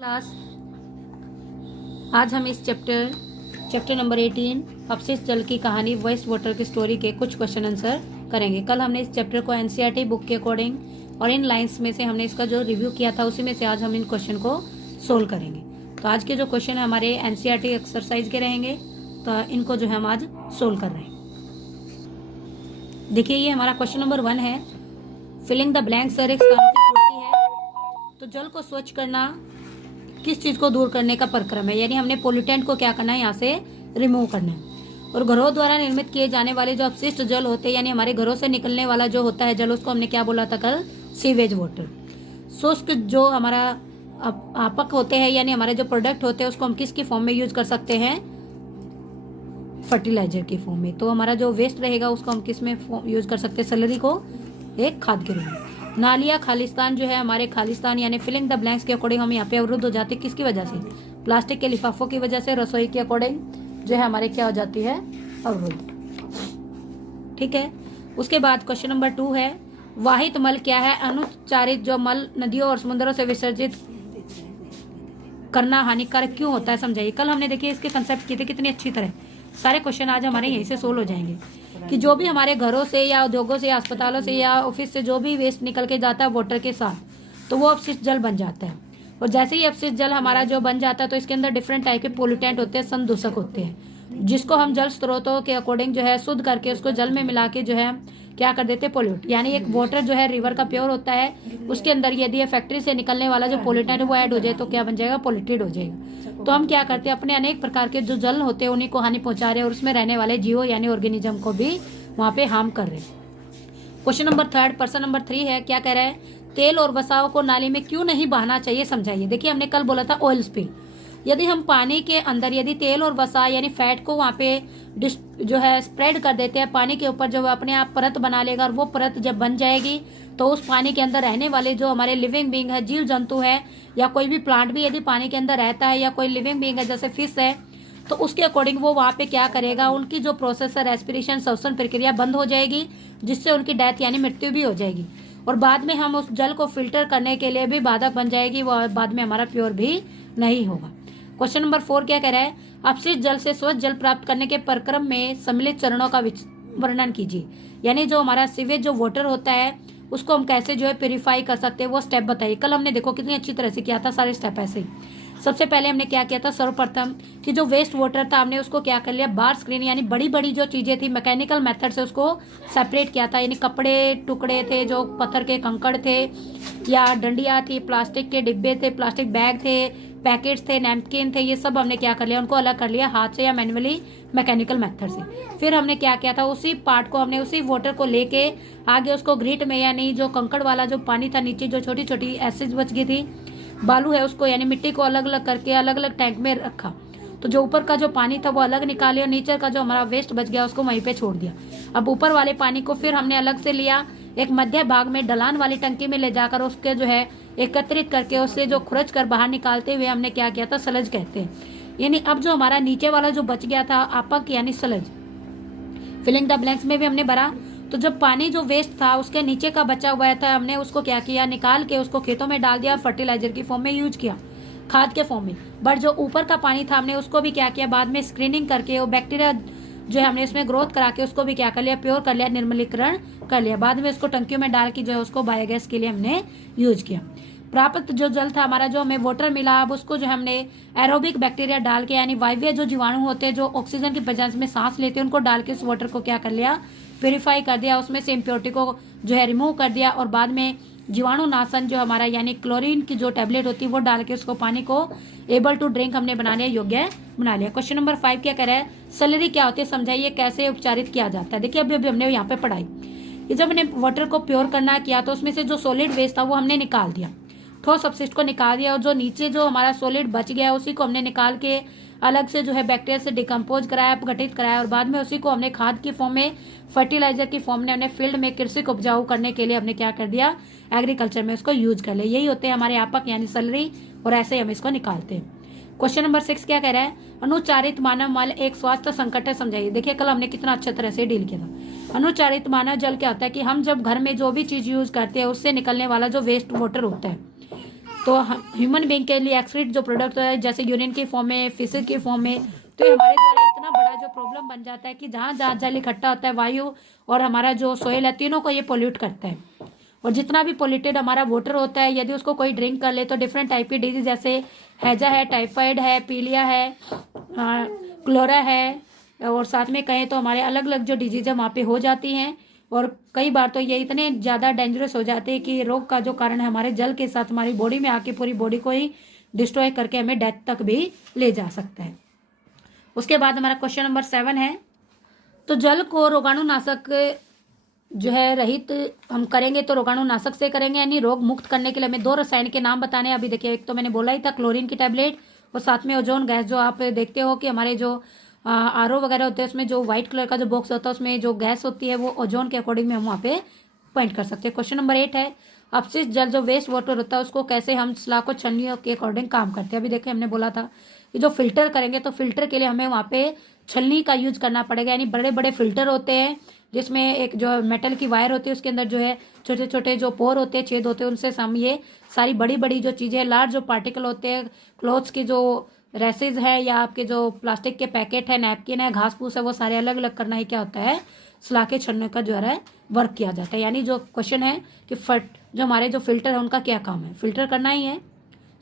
Class आज हम इस चैप्टर नंबर 18 अपशिष्ट जल की कहानी वेस्ट वाटर की स्टोरी के कुछ क्वेश्चन आंसर करेंगे। कल हमने इस चैप्टर को एनसीईआरटी बुक के अकॉर्डिंग और इन लाइंस में से हमने इसका जो रिव्यू किया था उसी में से आज हम इन क्वेश्चन को सोल्व करेंगे। तो आज के जो क्वेश्चन है हमारे एनसीईआरटी एक्सरसाइज के रहेंगे, तो इनको जो है हम आज सोल्व कर रहे हैं। देखिए ये हमारा क्वेश्चन नंबर 1 है, फिलिंग द ब्लैंक सर एक स्थानों की पूर्ति है। तो जल को स्वच्छ करना किस चीज को दूर करने का प्रक्रम है, यानी हमने पोल्यूटेंट को क्या करना है, यहाँ से रिमूव करना है। और घरों द्वारा निर्मित किए जाने वाले जो अपशिष्ट जल होते हैं, यानी हमारे घरों से निकलने वाला जो होता है जल, उसको हमने क्या बोला था कल, सीवेज वाटर। शुष्क जो हमारा आपक होते हैं, यानी हमारे जो प्रोडक्ट होते हैं, उसको हम किसकी फॉर्म में यूज कर सकते हैं, फर्टिलाइजर की फॉर्म में। तो हमारा जो वेस्ट रहेगा उसको हम किस में यूज कर सकते हैं, सैलरी को एक खाद के रूप में। नालिया खालिस्तान जो है हमारे खालिस्तान यानी फिलिंग द ब्लैंक्स के अकॉर्डिंग हम यहाँ पे अवरुद्ध हो जाते हैं, किसकी वजह से, प्लास्टिक के लिफाफों की वजह से। रसोई के अकॉर्डिंग जो है हमारे क्या हो जाती है, अवरुद्ध। ठीक है। उसके बाद क्वेश्चन नंबर 2 है, वाहित मल क्या है, अनुच्चारित जो मल नदियों और समुद्रों से विसर्जित करना हानिकारक क्यों होता है, समझाइए। कल हमने देखिए इसके कंसेप्ट किए थे कितनी अच्छी तरह। सारे क्वेश्चन आज हमारे यहीं से सोल्व हो जाएंगे कि जो भी हमारे घरों से या उद्योगों से या अस्पतालों से या ऑफिस से जो भी वेस्ट निकल के जाता है वाटर के साथ, तो वो अपशिष्ट जल बन जाता है। और जैसे ही अपशिष्ट जल हमारा जो बन जाता है तो इसके अंदर डिफरेंट टाइप के पोल्यूटेंट होते हैं, संदूषक होते हैं, जिसको हम जल स्रोतों के अकॉर्डिंग जो है शुद्ध करके उसको जल में मिला के जो है क्या कर देते हैं, पोल्यूट। यानी एक वाटर जो है रिवर का प्योर होता है, उसके अंदर यदि फैक्ट्री से निकलने वाला जो पोल्यूटेंट वो ऐड हो जाए तो क्या बन जाएगा, पोल्यूटेड हो जाएगा। तो हम क्या करते हैं, अपने अनेक प्रकार के जो जल होते हैं उन्हीं को हानि पहुंचा रहे हैं और उसमें रहने वाले जीवो यानी ऑर्गेनिज्म को भी वहां पे हार्म कर रहे हैं। क्वेश्चन नंबर 3 पर्सन नंबर 3 है, क्या कह रहा है, तेल और वसाओं को नाली में क्यों नहीं बहाना चाहिए, समझाइए। देखिए हमने कल बोला था ऑयल स्पिल। यदि हम पानी के अंदर यदि तेल और वसा यानी फैट को वहां पे जो है स्प्रेड कर देते हैं पानी के ऊपर, जो अपने आप परत बना लेगा और वो परत जब बन जाएगी तो उस पानी के अंदर रहने वाले जो हमारे लिविंग बींग है, जीव जंतु है या कोई भी प्लांट भी यदि पानी के अंदर रहता है या कोई लिविंग बींग है जैसे फिश है, तो उसके अकॉर्डिंग वो वहां पे क्या करेगा, उनकी जो प्रोसेस है रेस्पिरेशन श्वसन प्रक्रिया बंद हो जाएगी, जिससे उनकी डेथ यानी मृत्यु भी हो जाएगी। और बाद में हम उस जल को फिल्टर करने के लिए भी बाधक बन जाएगी, वो बाद में हमारा प्योर भी नहीं होगा। क्वेश्चन नंबर 4 क्या कह रहा है, अपशिष्ट जल से स्वच्छ जल प्राप्त करने के प्रक्रम में सम्मिलित चरणों का वर्णन कीजिए। यानी जो हमारा सीवेज जो वाटर होता है उसको हम कैसे जो है प्योरीफाई कर सकते हैं, वो स्टेप बताइए। कल हमने देखो कितनी अच्छी तरह से किया था, सारे स्टेप ऐसे ही। सबसे पहले हमने क्या किया था, सर्वप्रथम कि जो वेस्ट वाटर था हमने उसको क्या कर लिया, बार स्क्रीन यानी बड़ी बड़ी जो चीजें थी मैकेनिकल मेथड से उसको सेपरेट किया था। यानी कपड़े टुकड़े थे, जो पत्थर के कंकड़ थे या डंडिया थी, प्लास्टिक के डिब्बे थे, प्लास्टिक बैग थे, पैकेट्स थे, नैपकिन थे, ये सब हमने क्या कर लिया, उनको अलग कर लिया हाथ से या मैन्युअली मैकेनिकल मेथड से। फिर हमने क्या किया था, उसी पार्ट को हमने उसी वाटर को लेके आगे उसको ग्रिट में यानी जो कंकड़ वाला जो पानी था, नीचे जो छोटी छोटी एसिड बच गई थी, बालू है, उसको यानी मिट्टी को अलग अलग करके अलग अलग टैंक में रखा। तो जो ऊपर का जो पानी था वो अलग निकाले और नीचे का जो हमारा वेस्ट बच गया उसको वहीं पे छोड़ दिया। अब ऊपर वाले पानी को फिर हमने अलग से लिया, एक मध्य भाग में ढलान वाली टंकी में ले जाकर उसके जो है एकत्रित करके उससे जो खुरच कर बाहर निकालते हुए हमने क्या किया था, सलज कहते हैं। यानी अब जो हमारा नीचे वाला जो बच गया था आपक यानी सलज, फिलिंग द ब्लैंक्स में भी हमने भरा। तो जब पानी जो वेस्ट था उसके नीचे का बचा हुआ था, हमने उसको क्या किया, निकाल के उसको खेतों में डाल दिया, फर्टिलाइजर की फॉर्म में यूज किया, खाद के फॉर्म में। बट जो ऊपर का पानी था हमने उसको भी क्या किया, बाद में स्क्रीनिंग करके वो बैक्टीरिया जो है हमने इसमें ग्रोथ करा के उसको भी क्या कर लिया, प्योर कर लिया, निर्मलीकरण कर लिया। बाद में उसको टंकियों में डाल के जो है उसको बायोगैस के लिए हमने यूज किया। प्राप्त जो जल था हमारा, जो हमें वाटर मिला, अब उसको जो हमने एरोबिक बैक्टीरिया डाल के यानी वायवीय जो जीवाणु होते हैं जो ऑक्सीजन की प्रेजेंस में सांस लेते हैं, उनको डाल के उस वाटर को क्या कर लिया, प्योरीफाई कर दिया, उसमें से इम्प्योरिटी को जो है रिमूव कर दिया। और बाद में जीवाणु नाशन जो हमारा यानी क्लोरीन की जो टैबलेट होती है वो डाल के उसको पानी को एबल टू ड्रिंक हमने बना लिया, योग्य बना लिया। क्वेश्चन नंबर 5 क्या कह रहा है, सैलरी क्या होती है, समझाइए कैसे उपचारित किया जाता है। देखिए अभी हमने यहाँ पे पढ़ाई कि जब हमने वाटर को प्योर करना किया तो उसमें से जो सॉलिड वेस्ट था वो हमने निकाल दिया, ठोस अपशिष्ट को निकाल दिया, और जो नीचे जो हमारा सॉलिड बच गया उसी को हमने निकाल के अलग से जो है बैक्टीरिया से डिकम्पोज कराया, अपघटित कराया, और बाद में उसी को हमने खाद की फॉर्म में, फर्टिलाइजर की फॉर्म में हमने फील्ड में कृषि को उपजाऊ करने के लिए हमने क्या कर दिया, एग्रीकल्चर में उसको यूज कर लिया। यही होते हैं हमारे आपक यानी सैलरी, और ऐसे ही हम इसको निकालते हैं। क्वेश्चन नंबर 6 क्या कह रहा है, अनुचारित मानव मल एक स्वास्थ्य संकट है, समझाइए। देखिए कल हमने कितना अच्छे तरह से डील किया था। अनुचारित मानव जल क्या होता है कि हम जब घर में जो भी चीज यूज करते हैं उससे निकलने वाला जो वेस्ट वाटर होता है तो ह्यूमन बींग के लिए एक्सक्रीट जो प्रोडक्ट है जैसे यूरिन के फॉर्म में, फिसेस के फॉर्म में, तो ये हमारे द्वारा इतना बड़ा जो प्रॉब्लम बन जाता है कि जहाँ जहाँ जल इकट्ठा होता है, वायु और हमारा जो सोयल है, तीनों को ये पोल्यूट करता है। और जितना भी पोल्यूटेड हमारा वाटर होता है, यदि उसको कोई ड्रिंक कर ले तो डिफरेंट टाइप की डिजीज जैसे हैजा है, टाइफाइड है, पीलिया है, क्लोरा है, और साथ में कहें तो हमारे अलग अलग जो डिजीज है वहाँ पे हो जाती हैं। और कई बार तो ये इतने ज़्यादा डेंजरस हो जाते हैं कि रोग का जो कारण है हमारे जल के साथ हमारी बॉडी में आके पूरी बॉडी को ही डिस्ट्रॉय करके हमें डेथ तक भी ले जा सकता है। उसके बाद हमारा क्वेश्चन नंबर 7 है, तो जल को रोगाणुनाशक जो है रहित हम करेंगे तो रोगाणुनाशक से करेंगे, यानी रोग मुक्त करने के लिए हमें 2 रसायन के नाम बताने हैं। अभी देखिए, एक तो मैंने बोला ही था क्लोरीन की टैबलेट, और साथ में ओजोन गैस। जो आप देखते हो कि हमारे जो आरओ वगैरह होते हैं उसमें जो व्हाइट कलर का जो बॉक्स होता है उसमें जो गैस होती है वो ओजोन के अकॉर्डिंग में हम वहाँ पे पॉइंट कर सकते हैं। क्वेश्चन नंबर 8 है, अपशिष्ट जल जो वेस्ट वाटर होता है उसको कैसे हम सलाखों छन्नियों के अकॉर्डिंग काम करते हैं। अभी देखिए, हमने बोला था कि जो फिल्टर करेंगे तो फिल्टर के लिए हमें वहाँ पे छलनी का यूज करना पड़ेगा, यानी बड़े बड़े फिल्टर होते हैं जिसमें एक जो मेटल की वायर होती है उसके अंदर जो है छोटे छोटे जो पोर होते हैं, छेद होते हैं, उनसे हम ये सारी बड़ी बड़ी जो चीज़ें लार्ज जो पार्टिकल होते हैं, क्लोथ्स की जो रेसेज है या आपके जो प्लास्टिक के पैकेट है, नैपकिन है, घास फूस है, वो सारे अलग अलग करना ही क्या होता है, सलाखे छन्ने का जो है वर्क किया जाता है। यानी जो क्वेश्चन है कि जो हमारे जो फिल्टर है उनका क्या काम है, फिल्टर करना ही है।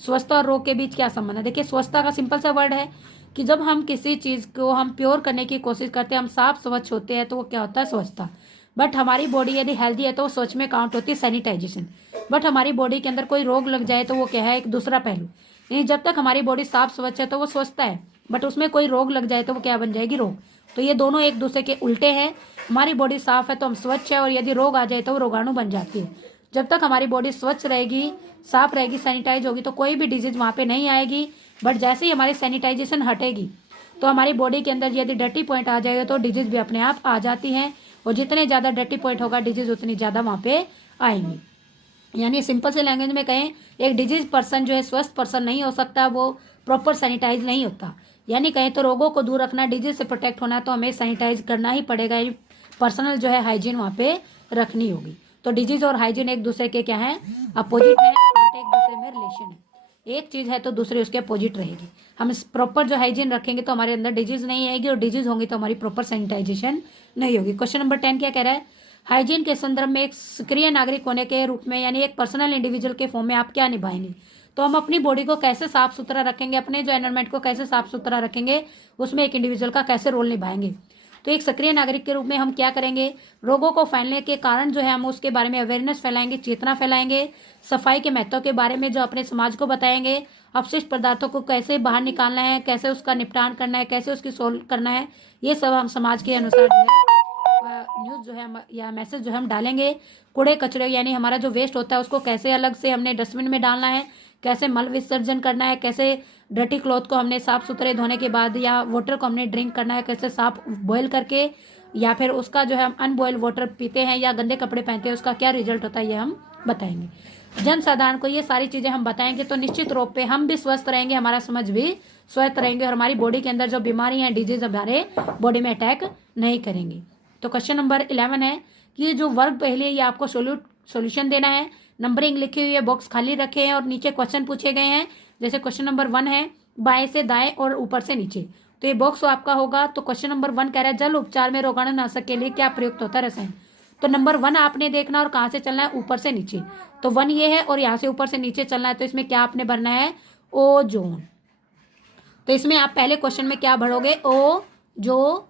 स्वच्छता और रोग के बीच क्या संबंध है? देखिए, स्वच्छता का सिंपल सा वर्ड है कि जब हम किसी चीज़ को हम प्योर करने की कोशिश करते हैं, हम साफ स्वच्छ होते हैं, तो वो क्या होता है, स्वच्छता। बट हमारी बॉडी यदि हेल्दी है तो वो स्वच्छ में काउंट होती है सैनिटाइजेशन। बट हमारी बॉडी के अंदर कोई रोग लग जाए तो वो क्या है, एक दूसरा पहलू। यानी जब तक हमारी बॉडी साफ स्वच्छ है तो वो स्वच्छता है, बट उसमें कोई रोग लग जाए तो वो क्या बन जाएगी, रोग। तो ये दोनों एक दूसरे के उल्टे हैं। हमारी बॉडी साफ है तो हम स्वच्छ है, और यदि रोग आ जाए तो वो रोगाणु बन जाती है। जब तक हमारी बॉडी स्वच्छ रहेगी, साफ रहेगी, सैनिटाइज होगी, तो कोई भी डिजीज वहाँ पे नहीं आएगी। बट जैसे ही हमारी सैनिटाइजेशन हटेगी तो हमारी बॉडी के अंदर यदि डर्टी पॉइंट आ जाएगा तो डिजीज भी अपने आप आ जाती हैं, और जितने ज़्यादा डर्टी पॉइंट होगा डिजीज उतनी ज़्यादा वहाँ पे आएंगी। यानी सिंपल से लैंग्वेज में कहें, एक डिजीज पर्सन जो है स्वस्थ पर्सन नहीं हो सकता, वो प्रॉपर सैनिटाइज नहीं होता। यानी कहें तो रोगों को दूर रखना, डिजीज से प्रोटेक्ट होना, तो हमें सैनिटाइज करना ही पड़ेगा, पर्सनल जो है हाइजीन वहाँ पे रखनी होगी। तो डिजीज और हाइजीन एक दूसरे के क्या है, अपोजिट है, बट एक दूसरे में रिलेशन है। एक चीज़ है तो दूसरी उसके अपोजिट रहेगी। हम प्रॉपर जो हाइजीन रखेंगे तो हमारे अंदर डिजीज नहीं आएगी, और डिजीज होंगी तो हमारी प्रॉपर सैनिटाइजेशन नहीं होगी। क्वेश्चन नंबर 10 क्या कह रहा है, हाइजीन के संदर्भ में एक सक्रिय नागरिक होने के रूप में, यानी एक पर्सनल इंडिविजुअल के फॉर्म में आप क्या निभाएंगे। तो हम अपनी बॉडी को कैसे साफ सुथरा रखेंगे, अपने जो एनवायरमेंट को कैसे साफ सुथरा रखेंगे, उसमें एक इंडिविजुअल का कैसे रोल निभाएंगे। तो एक सक्रिय नागरिक के रूप में हम क्या करेंगे, रोगों को फैलने के कारण जो है हम उसके बारे में अवेयरनेस फैलाएंगे, चेतना फैलाएंगे, सफाई के महत्व के बारे में जो अपने समाज को बताएंगे, अपशिष्ट पदार्थों को कैसे बाहर निकालना है, कैसे उसका निपटान करना है, कैसे उसकी सोल्व करना है, ये सब हम समाज के अनुसार जो है न्यूज़ जो है या मैसेज जो है हम डालेंगे। कूड़े कचरे यानी हमारा जो वेस्ट होता है उसको कैसे अलग से हमने डस्टबिन में डालना है, कैसे मल विसर्जन करना है, कैसे डर्टी क्लॉथ को हमने साफ सुथरे धोने के बाद या वाटर को हमने ड्रिंक करना है, कैसे साफ बॉयल करके, या फिर उसका जो है हम अनबॉयल वाटर पीते हैं या गंदे कपड़े पहनते हैं, उसका क्या रिजल्ट होता है, ये हम बताएंगे। जनसाधारण को ये सारी चीज़ें हम बताएंगे तो निश्चित रूप पे हम भी स्वस्थ रहेंगे, हमारा समाज भी स्वस्थ रहेंगे, और हमारी बॉडी के अंदर जो बीमारी है, डिजीज हमारे बॉडी में अटैक नहीं करेंगे। तो क्वेश्चन नंबर 11 है कि जो वर्ग पहले ये आपको सॉल्यूशन देना है, नंबरिंग लिखी हुई है, बॉक्स खाली रखे हैं और नीचे क्वेश्चन पूछे गए हैं। जैसे क्वेश्चन नंबर 1 है बाएं से दाएं और ऊपर से नीचे, तो ये बॉक्स आपका होगा। तो क्वेश्चन नंबर 1 कह रहा है जल उपचार में रोगाणुनाशक के लिए क्या प्रयुक्त होता है रसायन। तो नंबर 1 आपने देखना और कहाँ से चलना है, ऊपर से नीचे। तो 1 ये है और यहाँ से ऊपर से नीचे चलना है, तो इसमें क्या आपने भरना है, ओजोन। तो इसमें आप पहले क्वेश्चन में क्या भरोगे, ओजोन।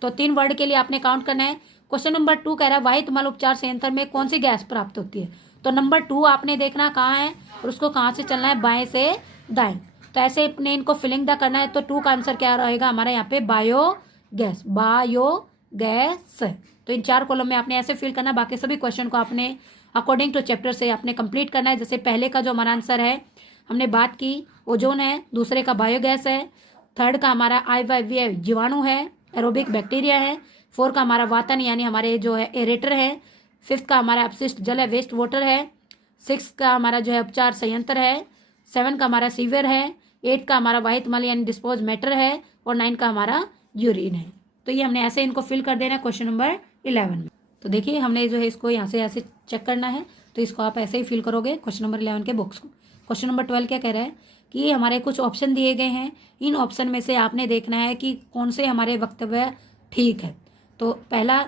तो 3 वर्ड के लिए आपने काउंट करना है। क्वेश्चन नंबर 2 कह रहा है वाहित मल उपचार संयंत्र में कौन सी गैस प्राप्त होती है। तो नंबर 2 आपने देखना कहाँ है और उसको कहाँ से चलना है, बाएं से दाएं। तो ऐसे अपने इनको फिलिंग द करना है। तो 2 का आंसर क्या रहेगा हमारा यहाँ पे, बायोगैस, बायोगैस। तो इन 4 कॉलम में आपने ऐसे फिल करना, बाकी सभी क्वेश्चन को आपने अकॉर्डिंग टू चैप्टर से आपने कंप्लीट करना है। जैसे पहले का जो हमारा आंसर है हमने बात की ओजोन है, दूसरे का बायोगैस है, थर्ड का हमारा IVV जीवाणु है, एरोबिक बैक्टीरिया है, 4 का हमारा वातन यानी हमारे जो है एरेटर है, 5th का हमारा अपशिष्ट जल है, वेस्ट वाटर है, 6 का हमारा जो है उपचार संयंत्र है, 7 का हमारा सीवर है, 8 का हमारा वाहित मल यानी डिस्पोज मैटर है, और 9 का हमारा यूरिन है। तो ये हमने ऐसे इनको फिल कर देना है क्वेश्चन नंबर 11 में। तो देखिए हमने जो है इसको यहाँ से ऐसे चेक करना है, तो इसको आप ऐसे ही फिल करोगे क्वेश्चन नंबर 11 के बॉक्स को। क्वेश्चन नंबर 12 क्या कह रहा है कि हमारे कुछ ऑप्शन दिए गए हैं, इन ऑप्शन में से आपने देखना है कि कौन से हमारे वक्तव्य ठीक है। तो पहला,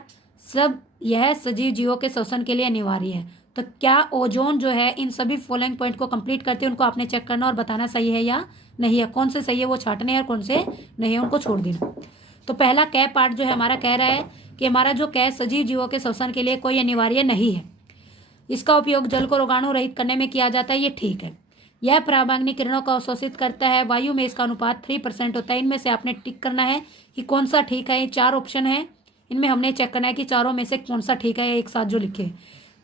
सब यह सजीव जीवों के श्वसन के लिए अनिवार्य है। तो क्या ओजोन जो है इन सभी फॉलोइंग पॉइंट को कंप्लीट करते हैं, उनको आपने चेक करना और बताना सही है या नहीं है। कौन से सही है वो छांटने हैं और कौन से नहीं है उनको छोड़ देना। तो पहला कै पार्ट जो है हमारा कह रहा है कि हमारा जो कै सजीव जीवों के श्वसन के लिए कोई अनिवार्य नहीं है, इसका उपयोग जल को रोगाणु रहित करने में किया जाता है, ये ठीक है। यह पराबैंगनी किरणों का अवशोषित करता है, वायु में इसका अनुपात 3% होता है। इनमें से आपने टिक करना है कि कौन सा ठीक है। ये 4 ऑप्शन है, इनमें हमने चेक करना है कि चारों में से कौन सा ठीक है, एक साथ जो लिखे।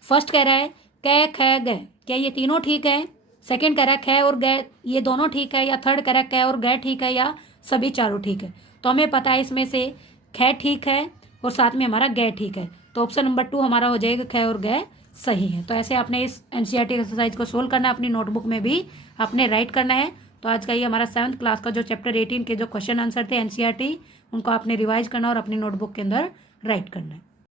फर्स्ट कह रहा है कै ख ग, क्या ये तीनों ठीक है। सेकंड कह रहा है ख और ग, ये दोनों ठीक है। या थर्ड कह रहा है कै और ग ठीक है या सभी चारों ठीक है। तो हमें पता है इसमें से ख ठीक है और साथ में हमारा ग ठीक है। तो ऑप्शन नंबर 2 हमारा हो जाएगा ख और ग सही है। तो ऐसे आपने इस एनसीईआरटी एक्सरसाइज को सोल्व करना है, अपनी नोटबुक में भी आपने राइट करना है। तो आज का ये हमारा 7th क्लास का जो चैप्टर 18 के जो क्वेश्चन आंसर थे एनसीईआरटी, उनको आपने रिवाइज करना और अपनी नोटबुक के अंदर राइट करना है।